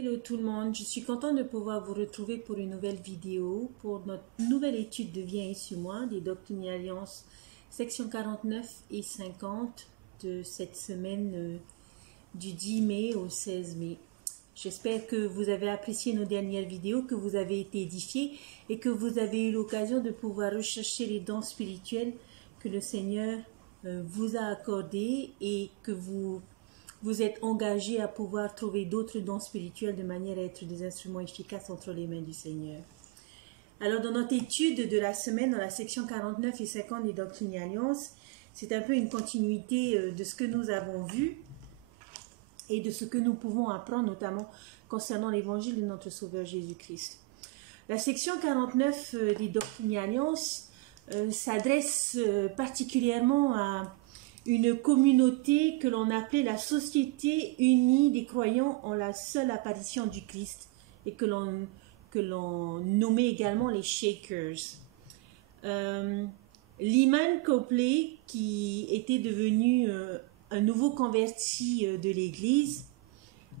Hello tout le monde, je suis contente de pouvoir vous retrouver pour une nouvelle vidéo, pour notre nouvelle étude de Viens et suis-moi, des Doctrines et Alliances, section 49 et 50 de cette semaine du 10 mai au 16 mai. J'espère que vous avez apprécié nos dernières vidéos, que vous avez été édifiés et que vous avez eu l'occasion de pouvoir rechercher les dons spirituels que le Seigneur vous a accordés et que vous êtes engagés à pouvoir trouver d'autres dons spirituels de manière à être des instruments efficaces entre les mains du Seigneur. Alors, dans notre étude de la semaine, dans la section 49 et 50 des Doctrines et Alliances, c'est un peu une continuité de ce que nous avons vu et de ce que nous pouvons apprendre, notamment concernant l'évangile de notre Sauveur Jésus-Christ. La section 49 des Doctrines et Alliances s'adresse particulièrement à une communauté que l'on appelait la Société unie des croyants en la seule apparition du Christ et que l'on nommait également les Shakers. Lyman Copley, qui était devenu un nouveau converti de l'Église,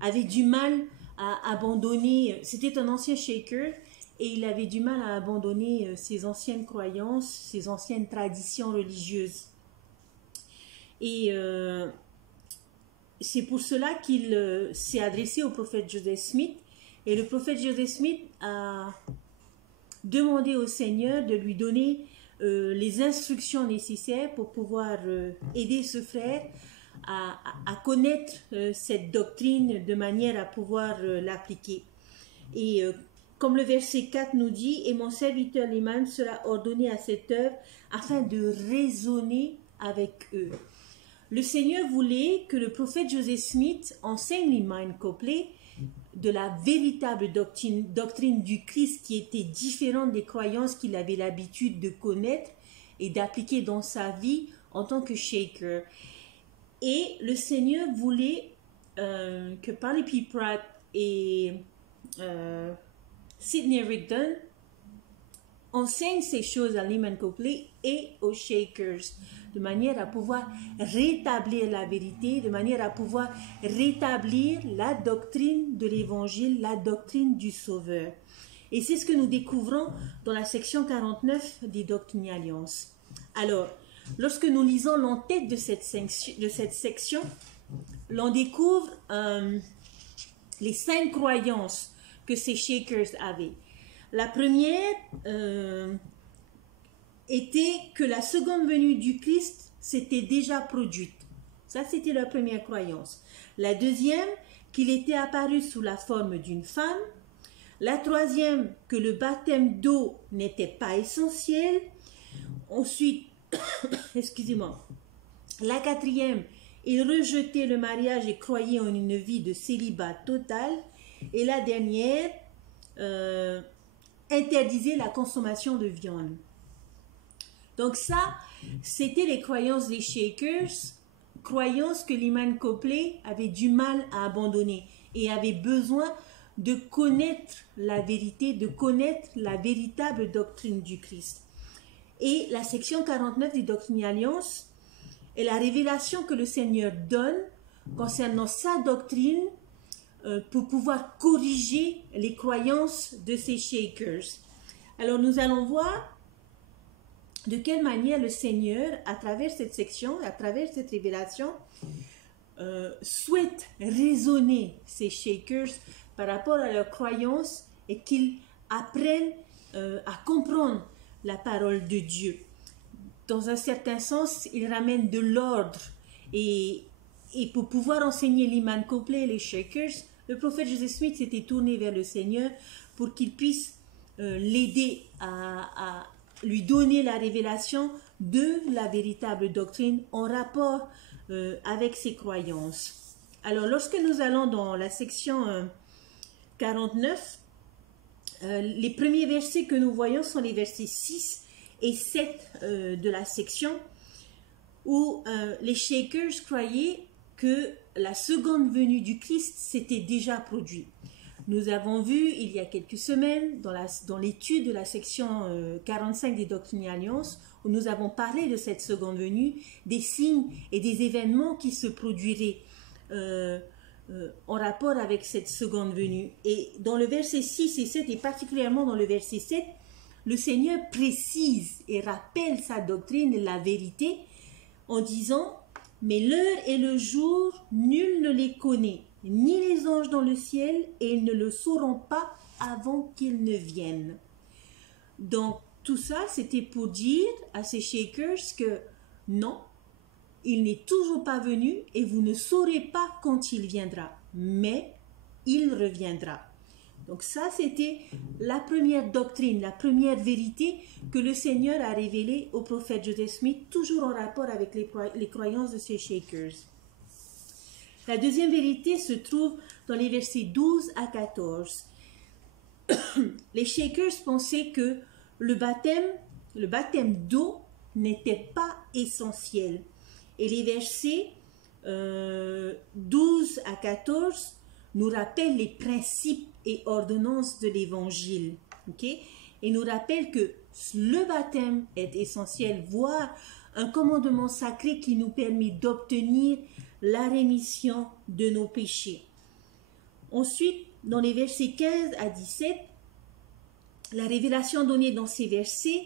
avait du mal à abandonner, c'était un ancien Shaker, et il avait du mal à abandonner ses anciennes croyances, ses anciennes traditions religieuses. Et c'est pour cela qu'il s'est adressé au prophète Joseph Smith. Et le prophète Joseph Smith a demandé au Seigneur de lui donner les instructions nécessaires pour pouvoir aider ce frère à connaître cette doctrine de manière à pouvoir l'appliquer. Et comme le verset 4 nous dit, « Et mon serviteur Lyman sera ordonné à cette œuvre afin de raisonner avec eux. » Le Seigneur voulait que le prophète Joseph Smith enseigne Lyman Copley de la véritable doctrine du Christ qui était différente des croyances qu'il avait l'habitude de connaître et d'appliquer dans sa vie en tant que shaker. Et le Seigneur voulait que Parley P. Pratt et Sidney Rigdon enseignent ces choses à Lyman Copley et aux Shakers, de manière à pouvoir rétablir la vérité, de manière à pouvoir rétablir la doctrine de l'Évangile, la doctrine du Sauveur. Et c'est ce que nous découvrons dans la section 49 des Doctrines et Alliances. Alors, lorsque nous lisons l'entête de cette section, l'on découvre les 5 croyances que ces Shakers avaient. La première était que la seconde venue du Christ s'était déjà produite. Ça, c'était la première croyance. La deuxième, qu'il était apparu sous la forme d'une femme. La troisième, que le baptême d'eau n'était pas essentiel. Ensuite, excusez-moi. La quatrième, il rejetait le mariage et croyait en une vie de célibat total. Et la dernière, interdisait la consommation de viande. Donc ça, c'était les croyances des Shakers, croyances que Lyman Copley avait du mal à abandonner et avait besoin de connaître la vérité, de connaître la véritable doctrine du Christ. Et la section 49 des Doctrines et Alliances est la révélation que le Seigneur donne concernant sa doctrine pour pouvoir corriger les croyances de ces Shakers. Alors nous allons voir de quelle manière le Seigneur, à travers cette section, à travers cette révélation, souhaite raisonner ces Shakers par rapport à leurs croyances et qu'ils apprennent à comprendre la parole de Dieu. Dans un certain sens, il ramène de l'ordre et pour pouvoir enseigner Lyman Copley et les Shakers, le prophète Joseph Smith s'était tourné vers le Seigneur pour qu'il puisse l'aider à lui donner la révélation de la véritable doctrine en rapport avec ses croyances. Alors, lorsque nous allons dans la section 49, les premiers versets que nous voyons sont les versets 6 et 7 de la section, où les Shakers croyaient que la seconde venue du Christ s'était déjà produite. Nous avons vu il y a quelques semaines dans l'étude de la section 45 des Doctrines et Alliances où nous avons parlé de cette seconde venue, des signes et des événements qui se produiraient en rapport avec cette seconde venue. Et dans le verset 6 et 7, et particulièrement dans le verset 7, le Seigneur précise et rappelle sa doctrine et la vérité en disant « Mais l'heure et le jour, nul ne les connaît, ni les anges dans le ciel, et ils ne le sauront pas avant qu'ils ne viennent. » Donc, tout ça, c'était pour dire à ces shakers que non, il n'est toujours pas venu et vous ne saurez pas quand il viendra, mais il reviendra. Donc ça, c'était la première doctrine, la première vérité que le Seigneur a révélée au prophète Joseph Smith, toujours en rapport avec les croyances de ces shakers. La deuxième vérité se trouve dans les versets 12 à 14. Les shakers pensaient que le baptême d'eau n'était pas essentiel. Et les versets 12 à 14 nous rappellent les principes et ordonnances de l'Évangile. Okay? Et nous rappellent que le baptême est essentiel, voire un commandement sacré qui nous permet d'obtenir la rémission de nos péchés. Ensuite, dans les versets 15 à 17, la révélation donnée dans ces versets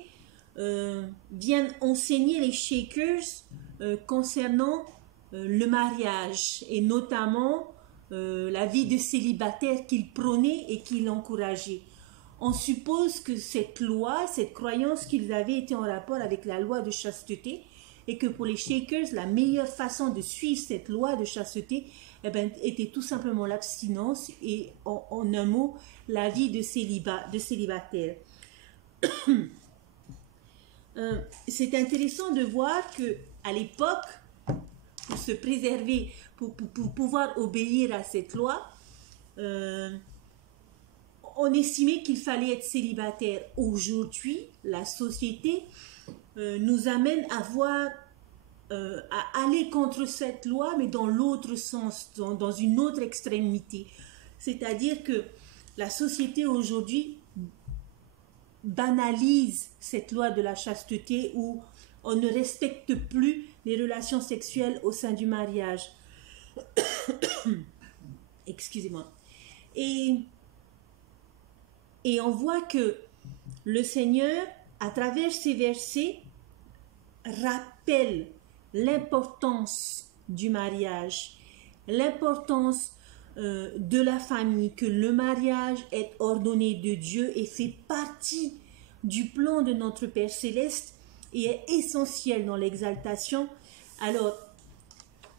vient enseigner les shakers concernant le mariage et notamment la vie de célibataire qu'il prônait et qu'il encourageait. On suppose que cette loi, cette croyance qu'ils avaient était en rapport avec la loi de chasteté et que pour les shakers, la meilleure façon de suivre cette loi de chasteté était tout simplement l'abstinence et en un mot, la vie de célibataire. C'est intéressant de voir que à l'époque, pour se préserver, pour pouvoir obéir à cette loi, on estimait qu'il fallait être célibataire. Aujourd'hui, la société nous amène à aller contre cette loi, mais dans l'autre sens, dans une autre extrémité. C'est-à-dire que la société aujourd'hui banalise cette loi de la chasteté où on ne respecte plus les relations sexuelles au sein du mariage. Excusez-moi. Et on voit que le Seigneur, à travers ces versets, rappelle l'importance du mariage, l'importance de la famille, que le mariage est ordonné de Dieu et fait partie du plan de notre Père Céleste et est essentiel dans l'exaltation. Alors,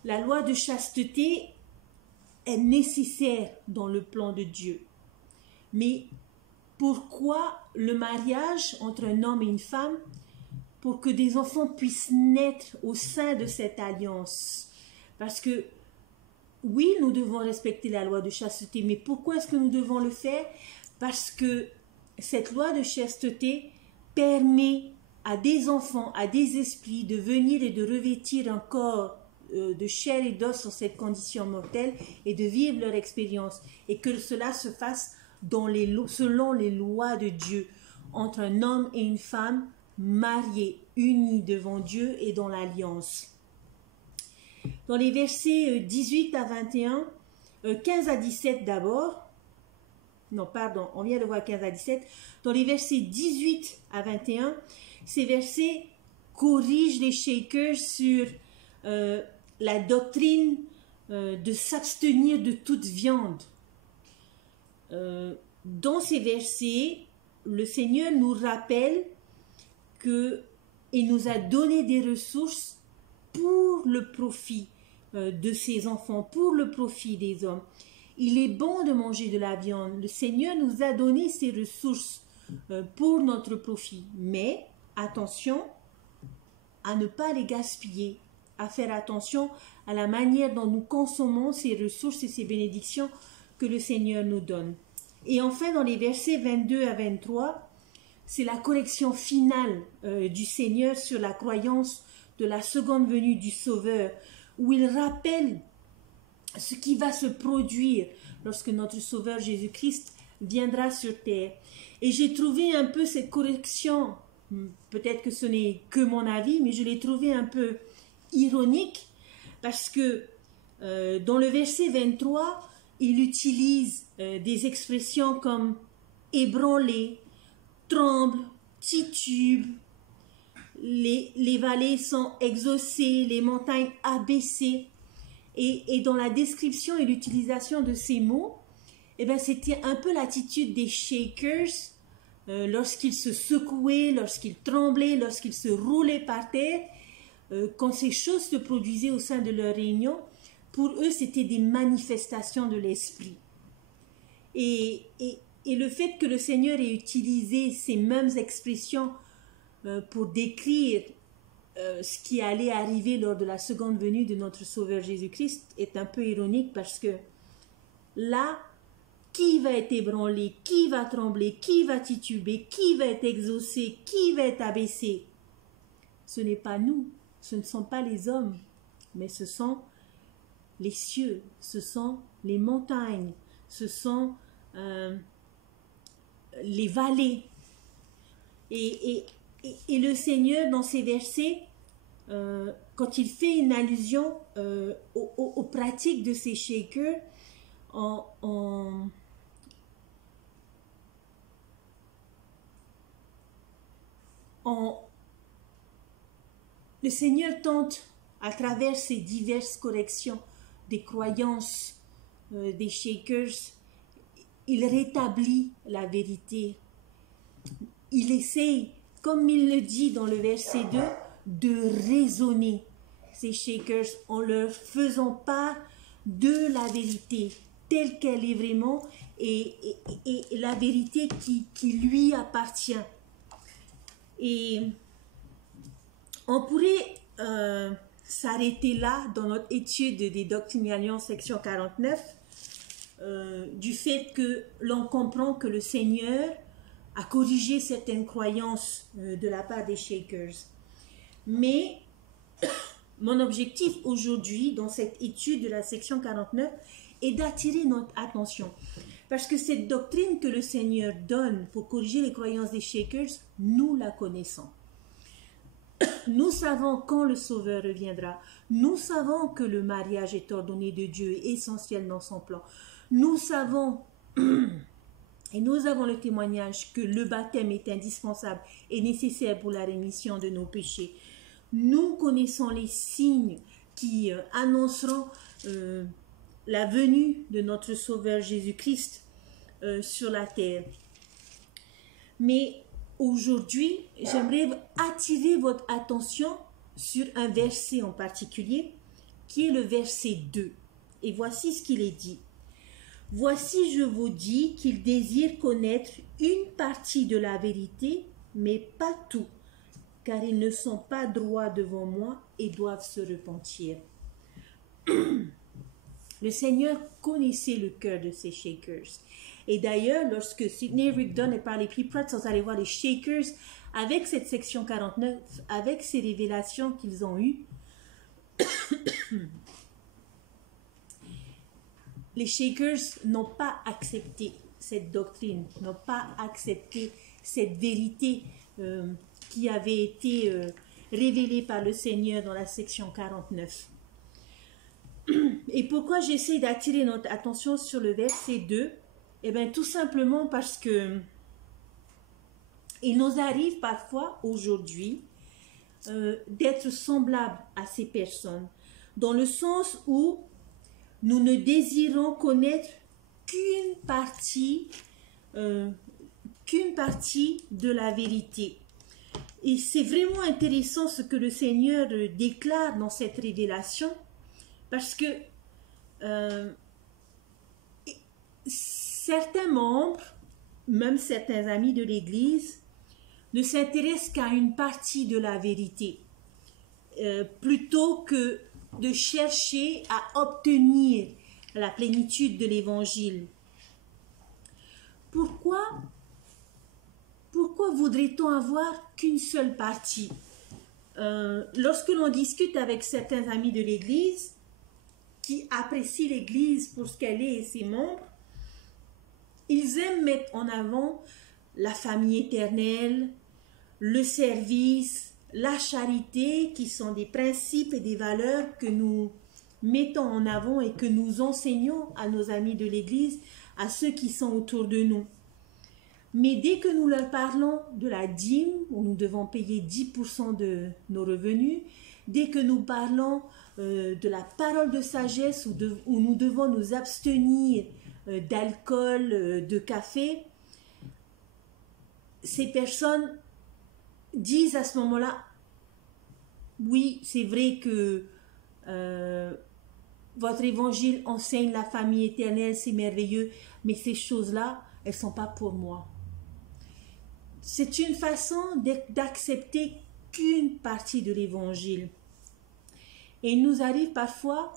la loi de chasteté est nécessaire dans le plan de Dieu. Mais pourquoi le mariage entre un homme et une femme? Pour que des enfants puissent naître au sein de cette alliance. Parce que, oui, nous devons respecter la loi de chasteté, mais pourquoi est-ce que nous devons le faire? Parce que cette loi de chasteté permet à des enfants, à des esprits de venir et de revêtir un corps de chair et d'os sur cette condition mortelle et de vivre leur expérience. Et que cela se fasse selon les lois de Dieu, entre un homme et une femme, mariés, unis devant Dieu et dans l'alliance. Dans les versets 18 à 21, 15 à 17 d'abord, non pardon, on vient de voir 15 à 17, dans les versets 18 à 21, ces versets corrigent les shakers sur la doctrine de s'abstenir de toute viande. Dans ces versets, le Seigneur nous rappelle qu'il nous a donné des ressources pour le profit de ses enfants, pour le profit des hommes. Il est bon de manger de la viande. Le Seigneur nous a donné ces ressources pour notre profit. Mais attention à ne pas les gaspiller, à faire attention à la manière dont nous consommons ces ressources et ces bénédictions que le Seigneur nous donne. Et enfin, dans les versets 22 à 23, c'est la correction finale du Seigneur sur la croyance de la seconde venue du Sauveur, où il rappelle ce qui va se produire lorsque notre Sauveur Jésus-Christ viendra sur terre. Et j'ai trouvé un peu cette correction, peut-être que ce n'est que mon avis, mais je l'ai trouvé un peu ironique, parce que Dans le verset 23, il utilise des expressions comme ébranler, tremble, titube, les vallées sont exaucées, les montagnes abaissées. Et dans la description et l'utilisation de ces mots, eh ben, c'était un peu l'attitude des shakers lorsqu'ils se secouaient, lorsqu'ils tremblaient, lorsqu'ils se roulaient par terre, quand ces choses se produisaient au sein de leur réunion. Pour eux, c'était des manifestations de l'esprit. Et le fait que le Seigneur ait utilisé ces mêmes expressions pour décrire ce qui allait arriver lors de la seconde venue de notre Sauveur Jésus-Christ est un peu ironique parce que là, qui va être ébranlé, qui va trembler, qui va tituber, qui va être exaucé, qui va être abaissé? Ce n'est pas nous, ce ne sont pas les hommes, mais ce sont les cieux, ce sont les montagnes, ce sont les vallées. Et le Seigneur, dans ces versets, quand il fait une allusion aux pratiques de ces shakers, le Seigneur tente, à travers ces diverses corrections des croyances des shakers, il rétablit la vérité. Il essaye, comme il le dit dans le verset 2, de raisonner ces shakers en leur faisant part de la vérité telle qu'elle est vraiment et la vérité qui lui appartient. Et on pourrait s'arrêter là dans notre étude des Doctrines et Alliances section 49 du fait que l'on comprend que le Seigneur a corrigé certaines croyances de la part des shakers. Mais mon objectif aujourd'hui dans cette étude de la section 49 est d'attirer notre attention. Parce que cette doctrine que le Seigneur donne pour corriger les croyances des shakers, nous la connaissons. Nous savons quand le Sauveur reviendra. Nous savons que le mariage est ordonné de Dieu et essentiel dans son plan. Nous savons et nous avons le témoignage que le baptême est indispensable et nécessaire pour la rémission de nos péchés. Nous connaissons les signes qui annonceront la venue de notre Sauveur Jésus-Christ sur la terre. Mais aujourd'hui, j'aimerais attirer votre attention sur un verset en particulier, qui est le verset 2. Et voici ce qu'il est dit. « Voici, je vous dis qu'ils désirent connaître une partie de la vérité, mais pas tout, car ils ne sont pas droits devant moi et doivent se repentir. » Le Seigneur connaissait le cœur de ces shakers. Et d'ailleurs, lorsque Sidney Rigdon est par les plus près, vous allez voir les shakers avec cette section 49, avec ces révélations qu'ils ont eues. Les shakers n'ont pas accepté cette doctrine, n'ont pas accepté cette vérité qui avait été révélée par le Seigneur dans la section 49. Et pourquoi j'essaie d'attirer notre attention sur le verset 2? Eh bien, tout simplement parce que il nous arrive parfois aujourd'hui d'être semblables à ces personnes, dans le sens où nous ne désirons connaître qu'une partie de la vérité. Et c'est vraiment intéressant ce que le Seigneur déclare dans cette révélation, parce que certains membres, même certains amis de l'Église, ne s'intéressent qu'à une partie de la vérité, plutôt que de chercher à obtenir la plénitude de l'Évangile. Pourquoi voudrait-on avoir qu'une seule partie? Lorsque l'on discute avec certains amis de l'Église, qui apprécient l'Église pour ce qu'elle est et ses membres, ils aiment mettre en avant la famille éternelle, le service, la charité, qui sont des principes et des valeurs que nous mettons en avant et que nous enseignons à nos amis de l'Église, à ceux qui sont autour de nous. Mais dès que nous leur parlons de la dîme, où nous devons payer 10% de nos revenus, dès que nous parlons de la parole de sagesse, où nous devons nous abstenir d'alcool, de café, ces personnes disent à ce moment-là, oui, c'est vrai que votre évangile enseigne la famille éternelle, c'est merveilleux, mais ces choses-là, elles ne sont pas pour moi. C'est une façon d'accepter qu'une partie de l'évangile. Et il nous arrive parfois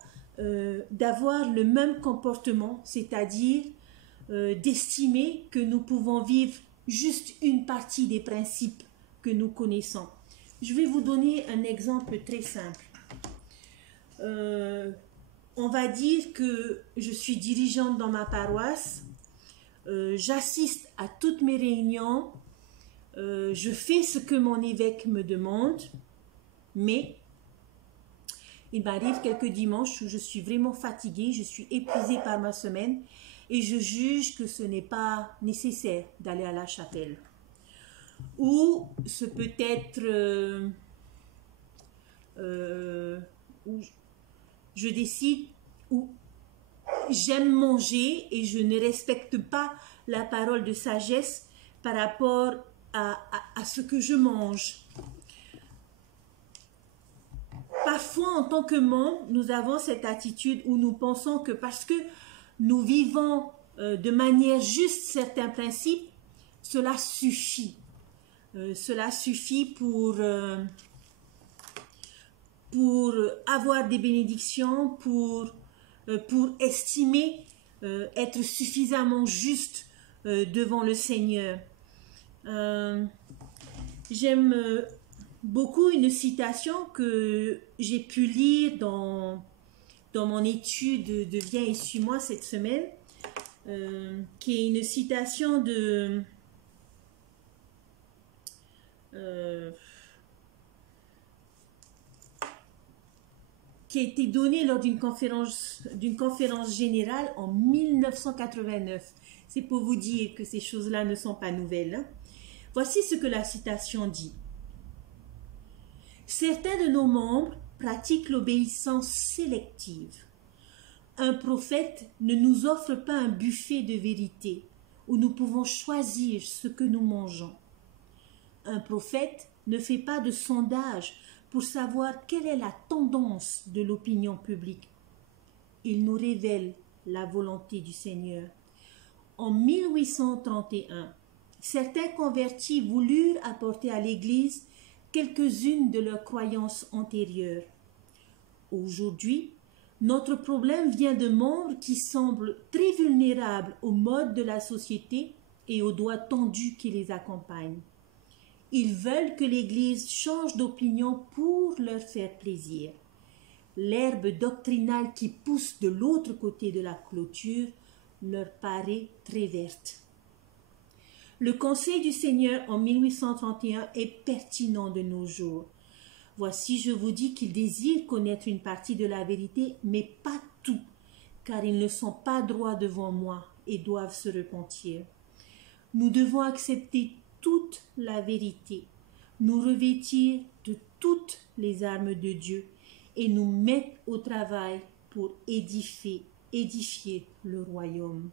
d'avoir le même comportement, c'est-à-dire d'estimer que nous pouvons vivre juste une partie des principes que nous connaissons. Je vais vous donner un exemple très simple. On va dire que je suis dirigeante dans ma paroisse, j'assiste à toutes mes réunions, je fais ce que mon évêque me demande, mais il m'arrive quelques dimanches où je suis vraiment fatiguée, je suis épuisée par ma semaine et je juge que ce n'est pas nécessaire d'aller à la chapelle. Ou ce peut être où je décide, où j'aime manger et je ne respecte pas la parole de sagesse par rapport à ce que je mange. Parfois, en tant que membres, nous avons cette attitude où nous pensons que parce que nous vivons de manière juste certains principes, cela suffit. Cela suffit pour avoir des bénédictions, pour estimer être suffisamment juste devant le Seigneur. J'aime beaucoup une citation que j'ai pu lire dans mon étude de Viens et suis-moi cette semaine, qui est une citation de qui a été donnée lors d'une conférence générale en 1989. C'est pour vous dire que ces choses-là ne sont pas nouvelles, hein. Voici ce que la citation dit. Certains de nos membres pratiquent l'obéissance sélective. Un prophète ne nous offre pas un buffet de vérité où nous pouvons choisir ce que nous mangeons. Un prophète ne fait pas de sondage pour savoir quelle est la tendance de l'opinion publique. Il nous révèle la volonté du Seigneur. En 1831, certains convertis voulurent apporter à l'Église quelques-unes de leurs croyances antérieures. Aujourd'hui, notre problème vient de membres qui semblent très vulnérables aux modes de la société et aux doigts tendus qui les accompagnent. Ils veulent que l'Église change d'opinion pour leur faire plaisir. L'herbe doctrinale qui pousse de l'autre côté de la clôture leur paraît très verte. Le conseil du Seigneur en 1831 est pertinent de nos jours. Voici, je vous dis qu'ils désirent connaître une partie de la vérité, mais pas tout, car ils ne sont pas droits devant moi et doivent se repentir. Nous devons accepter toute la vérité, nous revêtir de toutes les armes de Dieu et nous mettre au travail pour édifier le royaume.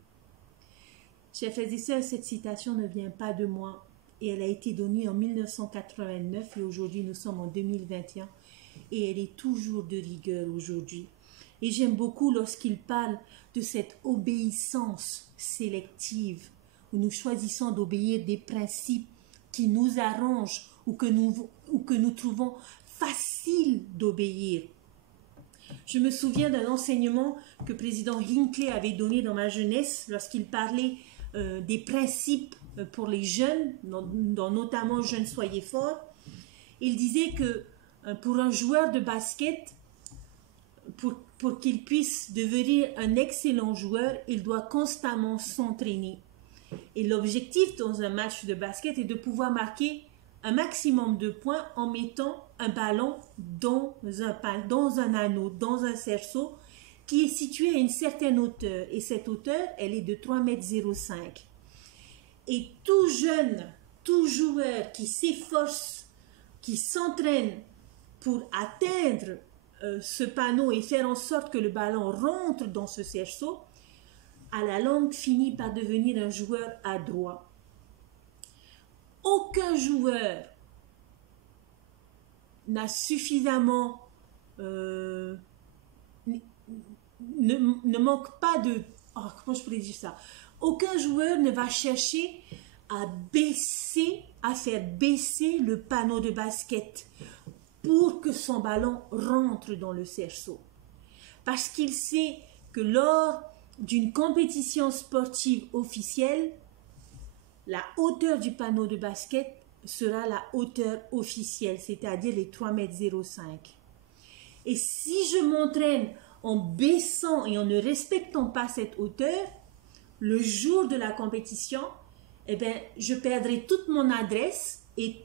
Chers frères et sœurs, cette citation ne vient pas de moi et elle a été donnée en 1989 et aujourd'hui nous sommes en 2021 et elle est toujours de rigueur aujourd'hui. Et j'aime beaucoup lorsqu'il parle de cette obéissance sélective où nous choisissons d'obéir des principes qui nous arrangent ou que nous trouvons faciles d'obéir. Je me souviens d'un enseignement que le président Hinckley avait donné dans ma jeunesse lorsqu'il parlait des principes pour les jeunes, dans notamment Jeunes soyez forts. Il disait que pour un joueur de basket, pour qu'il puisse devenir un excellent joueur, il doit constamment s'entraîner. Et l'objectif dans un match de basket est de pouvoir marquer un maximum de points en mettant un ballon dans un anneau, dans un cerceau, qui est située à une certaine hauteur. Et cette hauteur, elle est de 3,05 m. Et tout jeune, tout joueur qui s'efforce, qui s'entraîne pour atteindre ce panneau et faire en sorte que le ballon rentre dans ce cerceau, à la longue finit par devenir un joueur adroit. Aucun joueur n'a suffisamment, ne manque pas de, comment je pourrais dire ça? Aucun joueur ne va chercher à faire baisser le panneau de basket pour que son ballon rentre dans le cerceau. Parce qu'il sait que lors d'une compétition sportive officielle, la hauteur du panneau de basket sera la hauteur officielle, c'est-à-dire les 3,05 m. Et si je m'entraîne en baissant et en ne respectant pas cette hauteur, le jour de la compétition, eh bien, je perdrai toute mon adresse et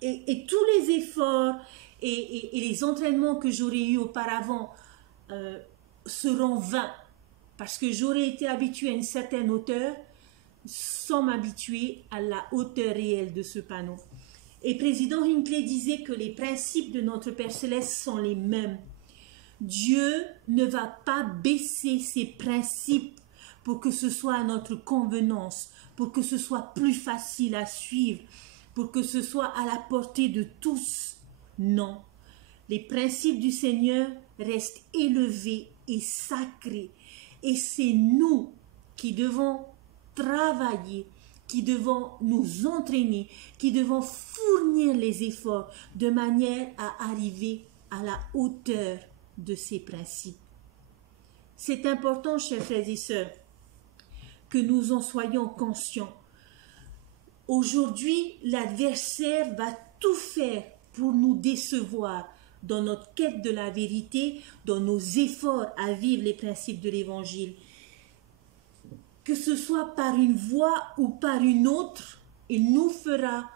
tous les efforts et les entraînements que j'aurais eus auparavant seront vains parce que j'aurais été habitué à une certaine hauteur sans m'habituer à la hauteur réelle de ce panneau. Et président Hinckley disait que les principes de notre Père Céleste sont les mêmes. Dieu ne va pas baisser ses principes pour que ce soit à notre convenance, pour que ce soit plus facile à suivre, pour que ce soit à la portée de tous. Non, les principes du Seigneur restent élevés et sacrés. Et c'est nous qui devons travailler, qui devons nous entraîner, qui devons fournir les efforts de manière à arriver à la hauteur de ces principes. C'est important, chers frères et sœurs, que nous en soyons conscients. Aujourd'hui, l'adversaire va tout faire pour nous décevoir dans notre quête de la vérité, dans nos efforts à vivre les principes de l'Évangile. Que ce soit par une voie ou par une autre, il nous fera,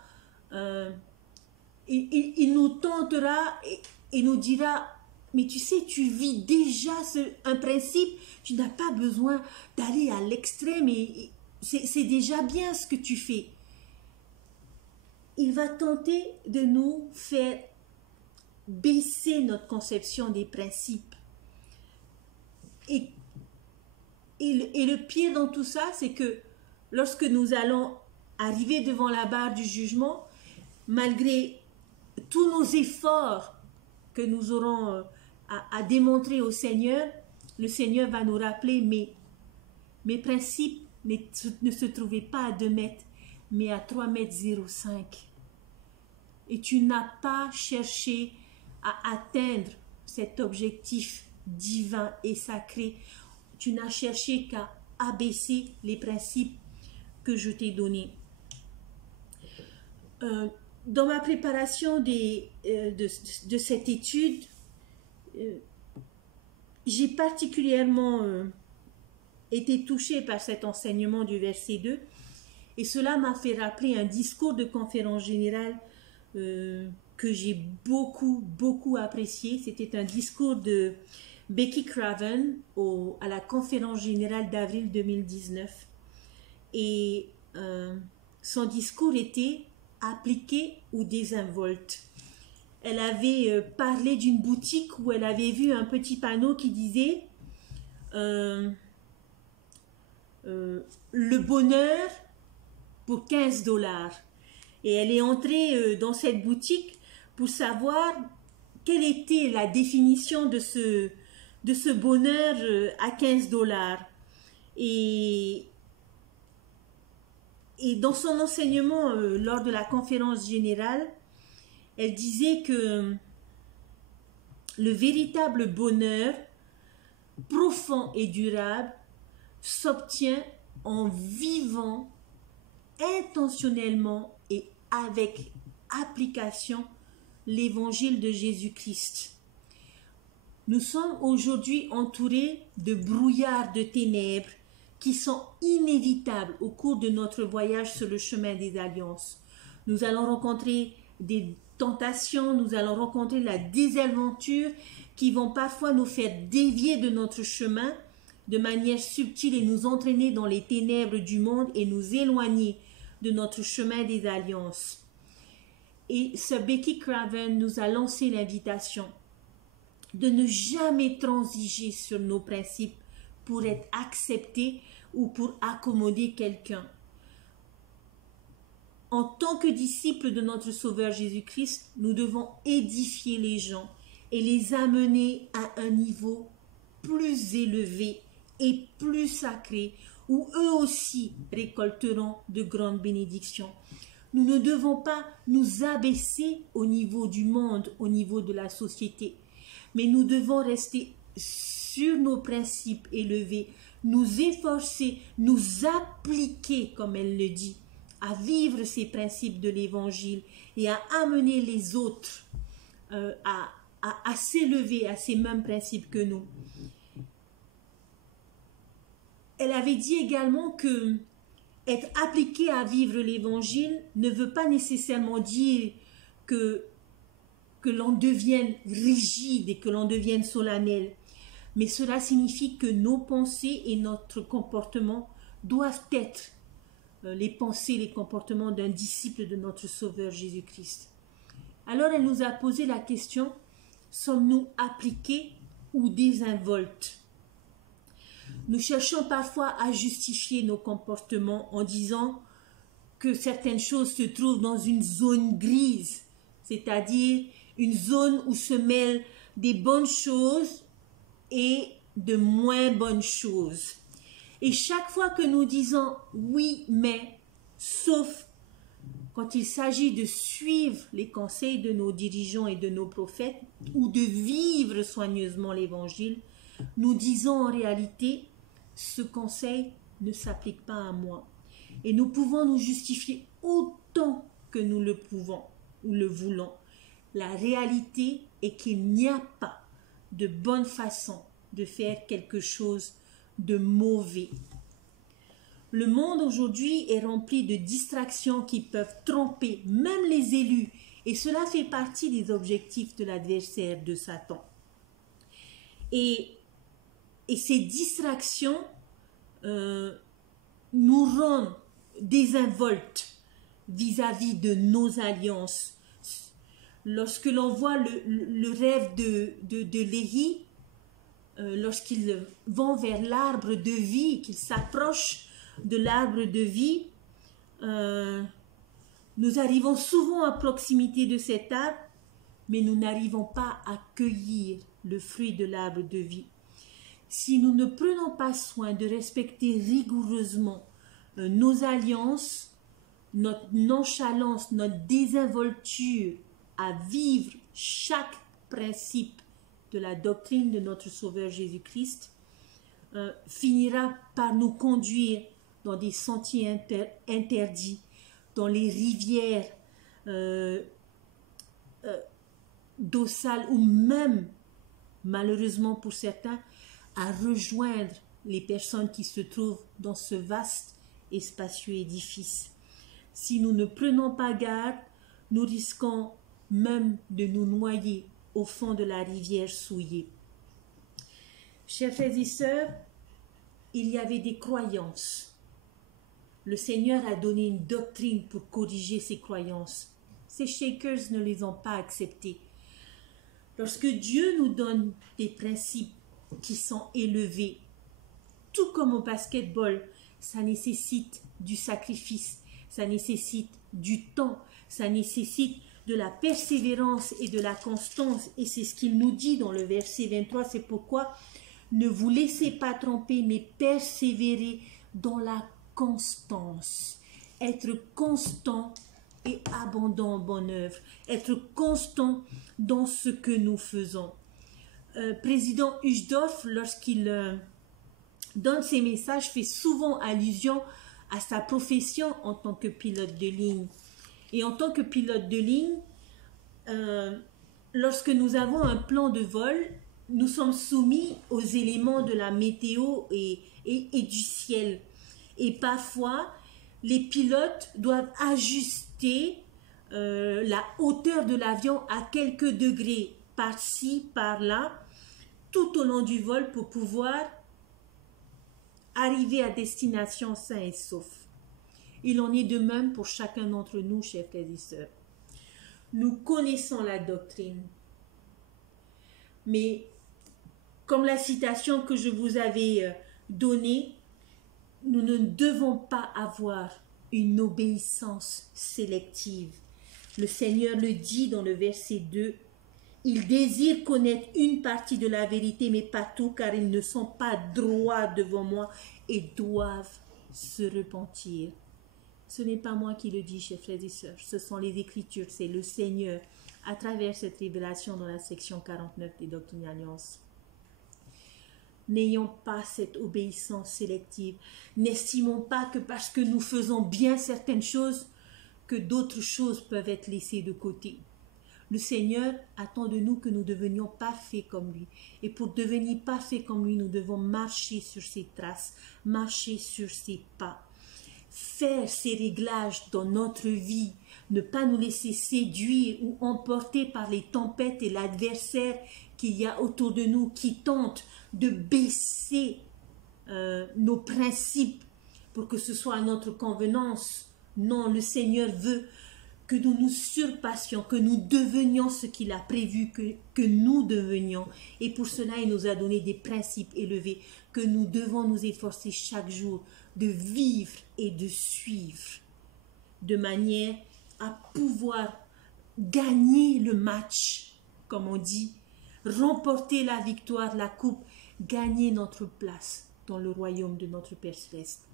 il nous tentera et nous dira, mais tu sais, tu vis déjà un principe, tu n'as pas besoin d'aller à l'extrême et c'est déjà bien ce que tu fais. Il va tenter de nous faire baisser notre conception des principes. Et le pire dans tout ça, c'est que lorsque nous allons arriver devant la barre du jugement, malgré tous nos efforts que nous aurons à démontrer au Seigneur, le Seigneur va nous rappeler, mais mes principes ne se trouvaient pas à 2 mètres, mais à 3,05 m. Et tu n'as pas cherché à atteindre cet objectif divin et sacré. Tu n'as cherché qu'à abaisser les principes que je t'ai donnés. Dans ma préparation de cette étude, j'ai particulièrement été touchée par cet enseignement du verset 2 et cela m'a fait rappeler un discours de conférence générale que j'ai beaucoup apprécié. C'était un discours de Becky Craven à la conférence générale d'avril 2019 et son discours était appliqué ou désinvolte. Elle avait parlé d'une boutique où elle avait vu un petit panneau qui disait le bonheur pour 15 $. Et elle est entrée dans cette boutique pour savoir quelle était la définition de ce bonheur à 15 $. Et dans son enseignement lors de la conférence générale, elle disait que le véritable bonheur profond et durable s'obtient en vivant intentionnellement et avec application l'évangile de Jésus-Christ. Nous sommes aujourd'hui entourés de brouillards de ténèbres qui sont inévitables au cours de notre voyage sur le chemin des alliances. Nous allons rencontrer des tentations, nous allons rencontrer la désaventure qui vont parfois nous faire dévier de notre chemin de manière subtile et nous entraîner dans les ténèbres du monde et nous éloigner de notre chemin des alliances. Et Sir Becky Craven nous a lancé l'invitation de ne jamais transiger sur nos principes pour être accepté ou pour accommoder quelqu'un. En tant que disciples de notre Sauveur Jésus-Christ, nous devons édifier les gens et les amener à un niveau plus élevé et plus sacré, où eux aussi récolteront de grandes bénédictions. Nous ne devons pas nous abaisser au niveau du monde, au niveau de la société, mais nous devons rester sur nos principes élevés, nous efforcer, nous appliquer, comme elle le dit, à vivre ces principes de l'Évangile et à amener les autres à s'élever à ces mêmes principes que nous. Elle avait dit également que être appliqué à vivre l'Évangile ne veut pas nécessairement dire que l'on devienne rigide et que l'on devienne solennel, mais cela signifie que nos pensées et notre comportement doivent être les pensées, les comportements d'un disciple de notre Sauveur Jésus-Christ. Alors elle nous a posé la question, sommes-nous appliqués ou désinvoltes? Nous cherchons parfois à justifier nos comportements en disant que certaines choses se trouvent dans une zone grise, c'est-à-dire une zone où se mêlent des bonnes choses et de moins bonnes choses. Et chaque fois que nous disons oui, mais, sauf quand il s'agit de suivre les conseils de nos dirigeants et de nos prophètes ou de vivre soigneusement l'Évangile, nous disons en réalité, ce conseil ne s'applique pas à moi. Et nous pouvons nous justifier autant que nous le pouvons ou le voulons. La réalité est qu'il n'y a pas de bonne façon de faire quelque chose de mauvais. Le monde aujourd'hui est rempli de distractions qui peuvent tromper même les élus, et cela fait partie des objectifs de l'adversaire de Satan. Et ces distractions nous rendent désinvoltes vis-à-vis de nos alliances. Lorsque l'on voit le rêve de Léhi, lorsqu'ils vont vers l'arbre de vie, qu'ils s'approchent de l'arbre de vie, nous arrivons souvent à proximité de cet arbre, mais nous n'arrivons pas à cueillir le fruit de l'arbre de vie. Si nous ne prenons pas soin de respecter rigoureusement nos alliances, notre nonchalance, notre désinvolture à vivre chaque principe de la doctrine de notre Sauveur Jésus-Christ, finira par nous conduire dans des sentiers interdits, dans les rivières d'eau sale, ou même, malheureusement pour certains, à rejoindre les personnes qui se trouvent dans ce vaste et spacieux édifice. Si nous ne prenons pas garde, nous risquons même de nous noyer au fond de la rivière souillée. Chers frères et sœurs, il y avait des croyances. Le Seigneur a donné une doctrine pour corriger ces croyances. Ces shakers ne les ont pas acceptées. Lorsque Dieu nous donne des principes qui sont élevés, tout comme au basketball, ça nécessite du sacrifice, ça nécessite du temps, ça nécessite de la persévérance et de la constance. Et c'est ce qu'il nous dit dans le verset 23, c'est pourquoi ne vous laissez pas tromper, mais persévérez dans la constance. Être constant et abondant en bonne œuvre. Être constant dans ce que nous faisons. Président Uchtdorf, lorsqu'il donne ses messages, fait souvent allusion à sa profession en tant que pilote de ligne. Et en tant que pilote de ligne, lorsque nous avons un plan de vol, nous sommes soumis aux éléments de la météo et du ciel. Et parfois, les pilotes doivent ajuster la hauteur de l'avion à quelques degrés, par-ci, par-là, tout au long du vol pour pouvoir arriver à destination sain et sauf. Il en est de même pour chacun d'entre nous, chers frères et sœurs. Nous connaissons la doctrine, mais comme la citation que je vous avais donnée, nous ne devons pas avoir une obéissance sélective. Le Seigneur le dit dans le verset 2, « Ils désirent connaître une partie de la vérité, mais pas tout, car ils ne sont pas droits devant moi et doivent se repentir. » Ce n'est pas moi qui le dis, chers frères et sœurs, ce sont les Écritures, c'est le Seigneur, à travers cette révélation dans la section 49 des Doctrines et Alliances. N'ayons pas cette obéissance sélective. N'estimons pas que parce que nous faisons bien certaines choses, que d'autres choses peuvent être laissées de côté. Le Seigneur attend de nous que nous devenions parfaits comme lui. Et pour devenir parfaits comme lui, nous devons marcher sur ses traces, marcher sur ses pas, faire ces réglages dans notre vie, ne pas nous laisser séduire ou emporter par les tempêtes et l'adversaire qu'il y a autour de nous qui tente de baisser nos principes pour que ce soit à notre convenance. Non, le Seigneur veut que nous nous surpassions, que nous devenions ce qu'il a prévu que nous devenions. Et pour cela, il nous a donné des principes élevés que nous devons nous efforcer chaque jour de vivre et de suivre, de manière à pouvoir gagner le match, comme on dit, remporter la victoire, la coupe, gagner notre place dans le royaume de notre Père Céleste.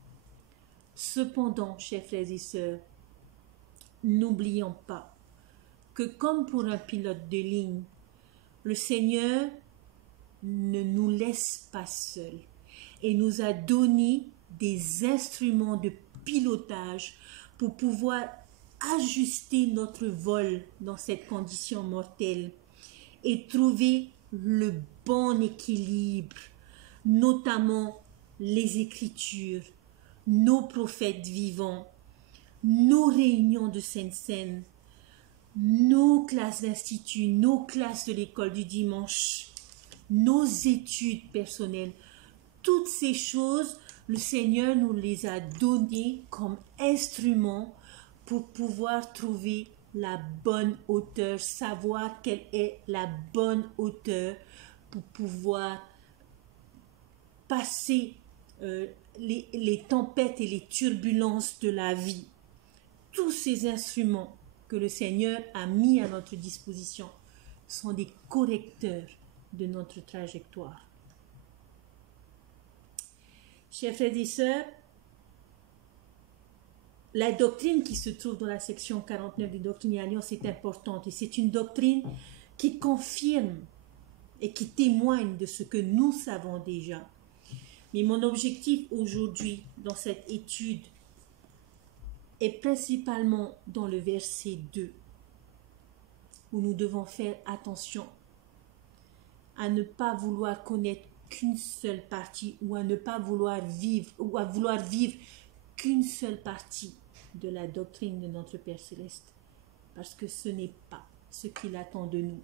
Cependant, chers frères et sœurs, n'oublions pas que comme pour un pilote de ligne, le Seigneur ne nous laisse pas seuls et nous a donné des instruments de pilotage pour pouvoir ajuster notre vol dans cette condition mortelle et trouver le bon équilibre, notamment les Écritures, nos prophètes vivants, nos réunions de Sainte-Seine, nos classes d'institut, nos classes de l'école du dimanche, nos études personnelles. Toutes ces choses, le Seigneur nous les a données comme instruments pour pouvoir trouver la bonne hauteur, savoir quelle est la bonne hauteur pour pouvoir passer les tempêtes et les turbulences de la vie. Tous ces instruments que le Seigneur a mis à notre disposition sont des correcteurs de notre trajectoire. Chers frères et sœurs, la doctrine qui se trouve dans la section 49 des Doctrines et Alliances est importante et c'est une doctrine qui confirme et qui témoigne de ce que nous savons déjà. Mais mon objectif aujourd'hui dans cette étude est principalement dans le verset 2 où nous devons faire attention à ne pas vouloir connaître qu'une seule partie ou à ne pas vouloir vivre qu'une seule partie de la doctrine de notre Père Céleste, parce que ce n'est pas ce qu'il attend de nous.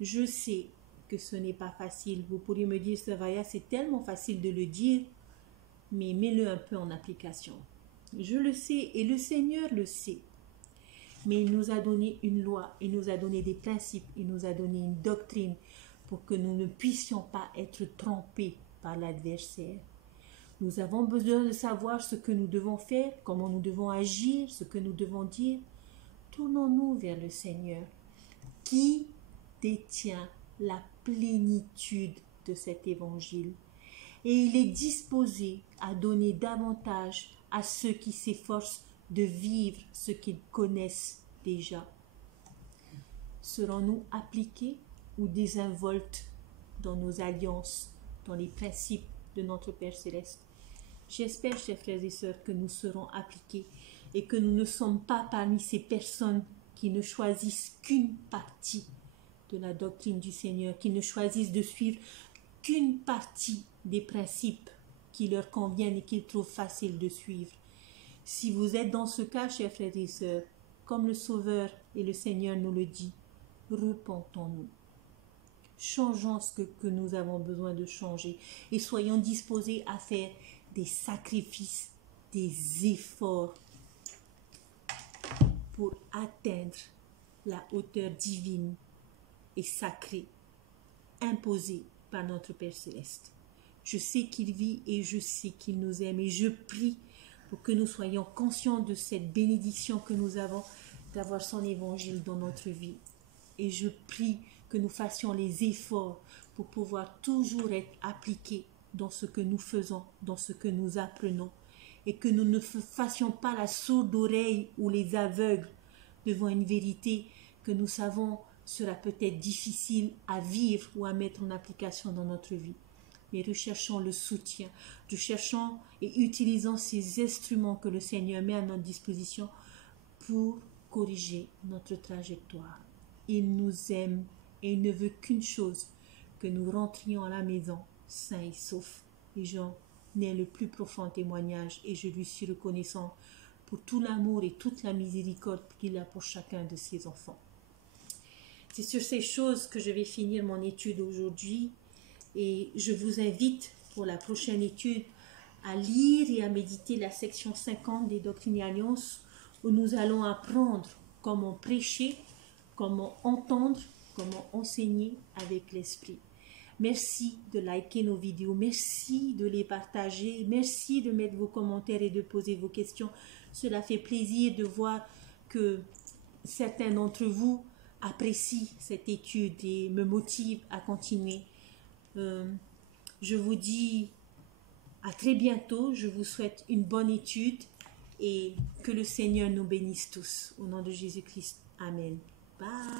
Je sais que ce n'est pas facile. Vous pourriez me dire, Savaya, c'est tellement facile de le dire, mais mets-le un peu en application. Je le sais et le Seigneur le sait. Mais il nous a donné une loi, il nous a donné des principes, il nous a donné une doctrine pour que nous ne puissions pas être trompés par l'adversaire. Nous avons besoin de savoir ce que nous devons faire, comment nous devons agir, ce que nous devons dire. Tournons-nous vers le Seigneur qui détient la plénitude de cet évangile. Et il est disposé à donner davantage à ceux qui s'efforcent de vivre ce qu'ils connaissent déjà. Serons-nous appliqués ou désinvoltes dans nos alliances, dans les principes de notre Père Céleste? J'espère, chers frères et sœurs, que nous serons appliqués et que nous ne sommes pas parmi ces personnes qui ne choisissent qu'une partie de la doctrine du Seigneur, qui ne choisissent de suivre qu'une partie des principes qui leur conviennent et qu'ils trouvent facile de suivre. Si vous êtes dans ce cas, chers frères et sœurs, comme le Sauveur et le Seigneur nous le dit, repentons-nous. Changeons ce que nous avons besoin de changer et soyons disposés à faire des sacrifices, des efforts pour atteindre la hauteur divine et sacrée imposée par notre Père Céleste. Je sais qu'il vit et je sais qu'il nous aime et je prie pour que nous soyons conscients de cette bénédiction que nous avons d'avoir son évangile dans notre vie. Et je prie que nous fassions les efforts pour pouvoir toujours être appliqués dans ce que nous faisons, dans ce que nous apprenons, et que nous ne fassions pas la sourde oreille ou les aveugles devant une vérité que nous savons sera peut-être difficile à vivre ou à mettre en application dans notre vie. Mais recherchons le soutien, recherchons et utilisons ces instruments que le Seigneur met à notre disposition pour corriger notre trajectoire. Il nous aime et il ne veut qu'une chose, que nous rentrions à la maison sains et saufs. Et j'en ai le plus profond témoignage et je lui suis reconnaissant pour tout l'amour et toute la miséricorde qu'il a pour chacun de ses enfants. C'est sur ces choses que je vais finir mon étude aujourd'hui et je vous invite pour la prochaine étude à lire et à méditer la section 50 des Doctrines et Alliances où nous allons apprendre comment prêcher, comment entendre, comment enseigner avec l'esprit. Merci de liker nos vidéos, merci de les partager, merci de mettre vos commentaires et de poser vos questions. Cela fait plaisir de voir que certains d'entre vous apprécient cette étude et me motivent à continuer. Je vous dis à très bientôt, je vous souhaite une bonne étude et que le Seigneur nous bénisse tous. Au nom de Jésus-Christ, Amen. Bye.